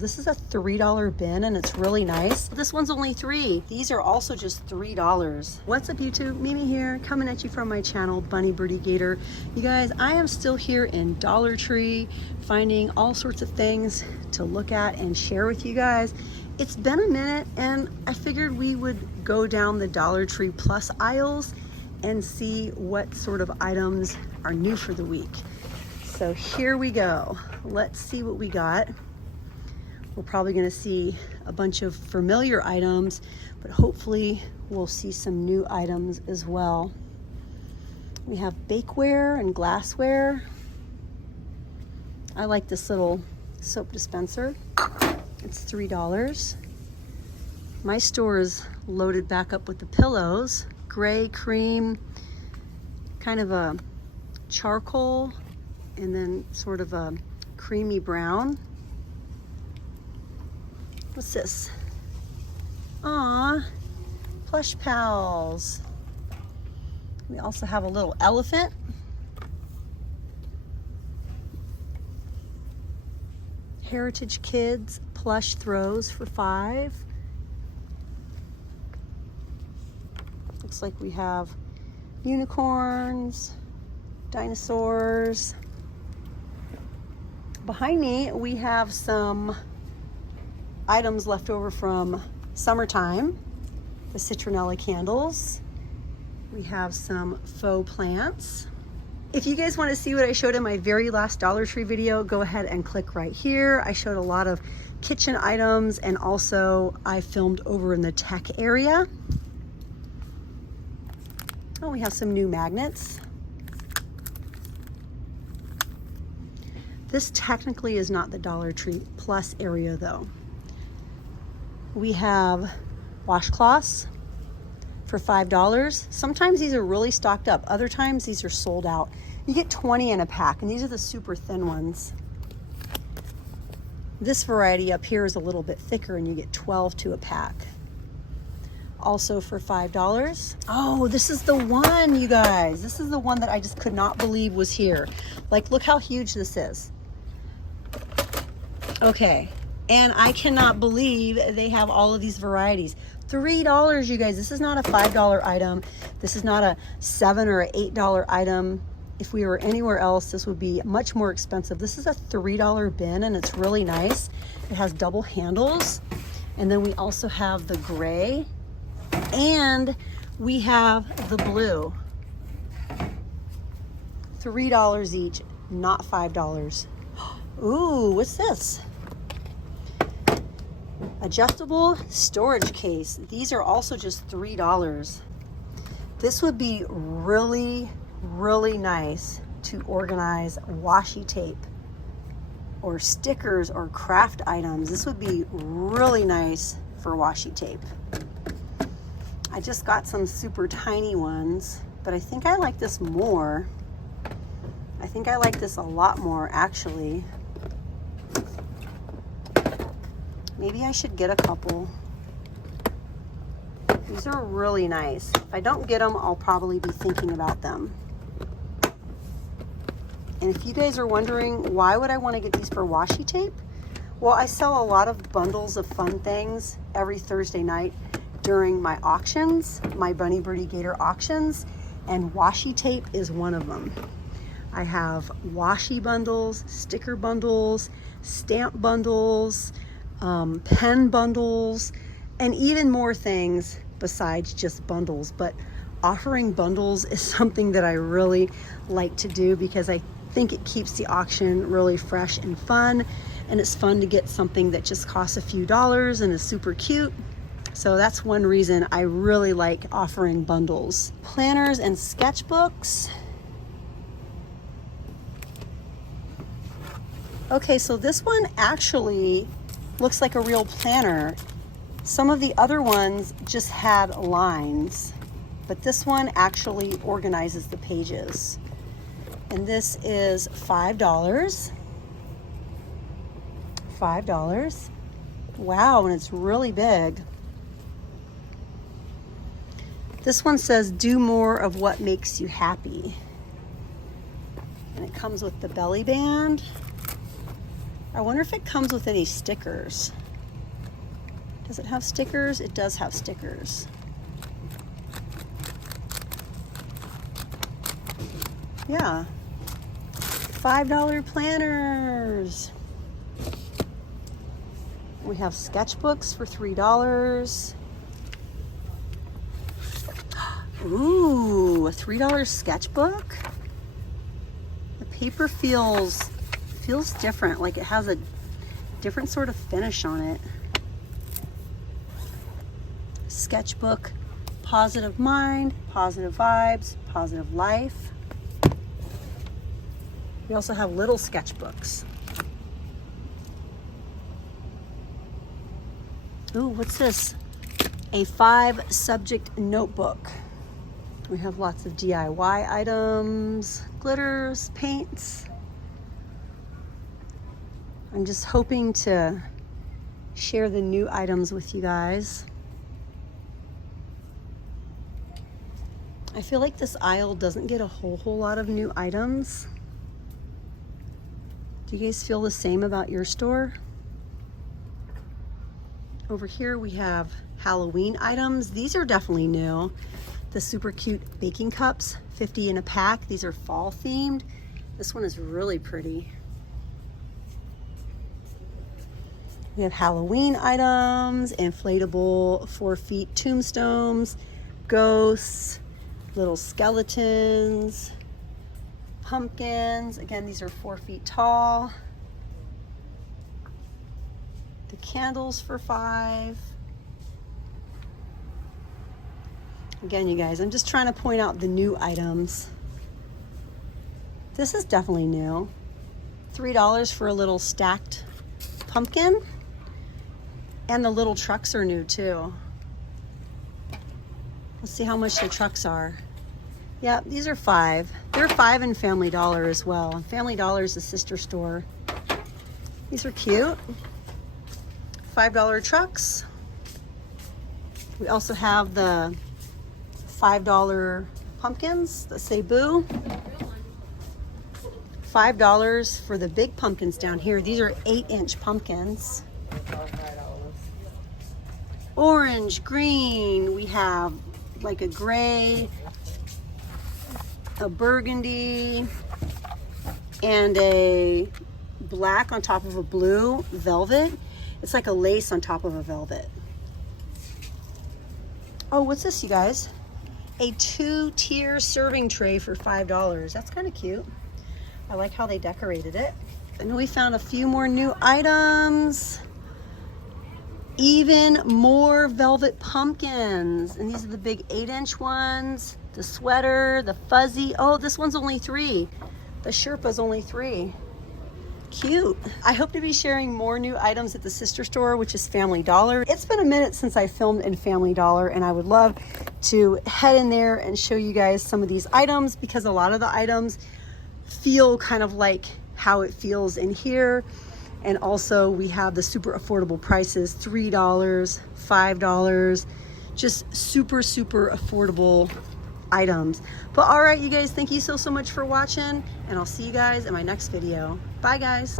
This is a $3 bin and it's really nice. This one's only $3. These are also just $3. What's up YouTube? Mimi here, coming at you from my channel, Bunny Birdie Gator. You guys, I am still here in Dollar Tree, finding all sorts of things to look at and share with you guys. It's been a minute and I figured we would go down the Dollar Tree Plus aisles and see what sort of items are new for the week. So here we go. Let's see what we got. We're probably going to see a bunch of familiar items, but hopefully we'll see some new items as well. We have bakeware and glassware. I like this little soap dispenser. It's $3. My store is loaded back up with the pillows. Gray, cream, kind of a charcoal, and then sort of a creamy brown. What's this? Aw, plush pals. We also have a little elephant. Heritage Kids plush throws for $5. Looks like we have unicorns, dinosaurs. Behind me, we have some items left over from summertime. The citronella candles. We have some faux plants. If you guys want to see what I showed in my very last Dollar Tree video, go ahead and click right here. I showed a lot of kitchen items and also I filmed over in the tech area. Oh, we have some new magnets. This technically is not the Dollar Tree Plus area though. We have washcloths for $5. Sometimes these are really stocked up. Other times these are sold out. You get 20 in a pack, and these are the super thin ones. This variety up here is a little bit thicker, and you get 12 to a pack. Also for $5. Oh, this is the one, you guys. This is the one that I just could not believe was here. Like, look how huge this is. Okay. And I cannot believe they have all of these varieties. $3, you guys. This is not a $5 item. This is not a $7 or $8 item. If we were anywhere else, this would be much more expensive. This is a $3 bin and it's really nice. It has double handles. And then we also have the gray and we have the blue. $3 each, not $5. Ooh, what's this? Adjustable storage case. These are also just $3. This would be really, really nice to organize washi tape or stickers or craft items. This would be really nice for washi tape. I just got some super tiny ones, but I think I like this more. I think I like this a lot more actually. Maybe I should get a couple. These are really nice. If I don't get them, I'll probably be thinking about them. And if you guys are wondering, why would I want to get these for washi tape? Well, I sell a lot of bundles of fun things every Thursday night during my auctions, my Bunny Birdie Gator auctions, and washi tape is one of them. I have washi bundles, sticker bundles, stamp bundles, pen bundles, and even more things besides just bundles. But offering bundles is something that I really like to do because I think it keeps the auction really fresh and fun, and it's fun to get something that just costs a few dollars and is super cute. So that's one reason I really like offering bundles. Planners and sketchbooks. Okay, so this one actually looks like a real planner. Some of the other ones just had lines, but this one actually organizes the pages. And this is $5. $5. Wow, and it's really big. This one says, do more of what makes you happy. And it comes with the belly band. I wonder if it comes with any stickers. Does it have stickers? It does have stickers. Yeah. $5 planners. We have sketchbooks for $3. Ooh, a $3 sketchbook? The paper feels different, like it has a different sort of finish on it. Sketchbook, positive mind, positive vibes, positive life. We also have little sketchbooks. Ooh, what's this? A 5-subject notebook. We have lots of DIY items, glitters, paints. I'm just hoping to share the new items with you guys. I feel like this aisle doesn't get a whole lot of new items. Do you guys feel the same about your store? Over here we have Halloween items. These are definitely new. The super cute baking cups, 50 in a pack. These are fall themed. This one is really pretty. We have Halloween items, inflatable 4 feet tombstones, ghosts, little skeletons, pumpkins. Again, these are 4 feet tall. The candles for $5. Again, you guys, I'm just trying to point out the new items. This is definitely new. $3 for a little stacked pumpkin. And the little trucks are new too. Let's see how much the trucks are. Yeah, these are $5. They're $5 in Family Dollar as well. Family Dollar is a sister store. These are cute. $5 trucks. We also have the $5 pumpkins that say boo. $5 for the big pumpkins down here. These are 8-inch pumpkins. Orange, green, we have like a gray, a burgundy, and a black on top of a blue velvet. It's like a lace on top of a velvet. Oh, what's this, you guys? A 2-tier serving tray for $5. That's kind of cute. I like how they decorated it. And we found a few more new items. Even more velvet pumpkins. And these are the big 8-inch ones. The sweater, the fuzzy. Oh, this one's only $3. The Sherpa's only $3. Cute. I hope to be sharing more new items at the sister store, which is Family Dollar. It's been a minute since I filmed in Family Dollar, and I would love to head in there and show you guys some of these items, because a lot of the items feel kind of like how it feels in here. And also we have the super affordable prices, $3, $5, just super affordable items. But all right, you guys, thank you so much for watching, and I'll see you guys in my next video. Bye, guys.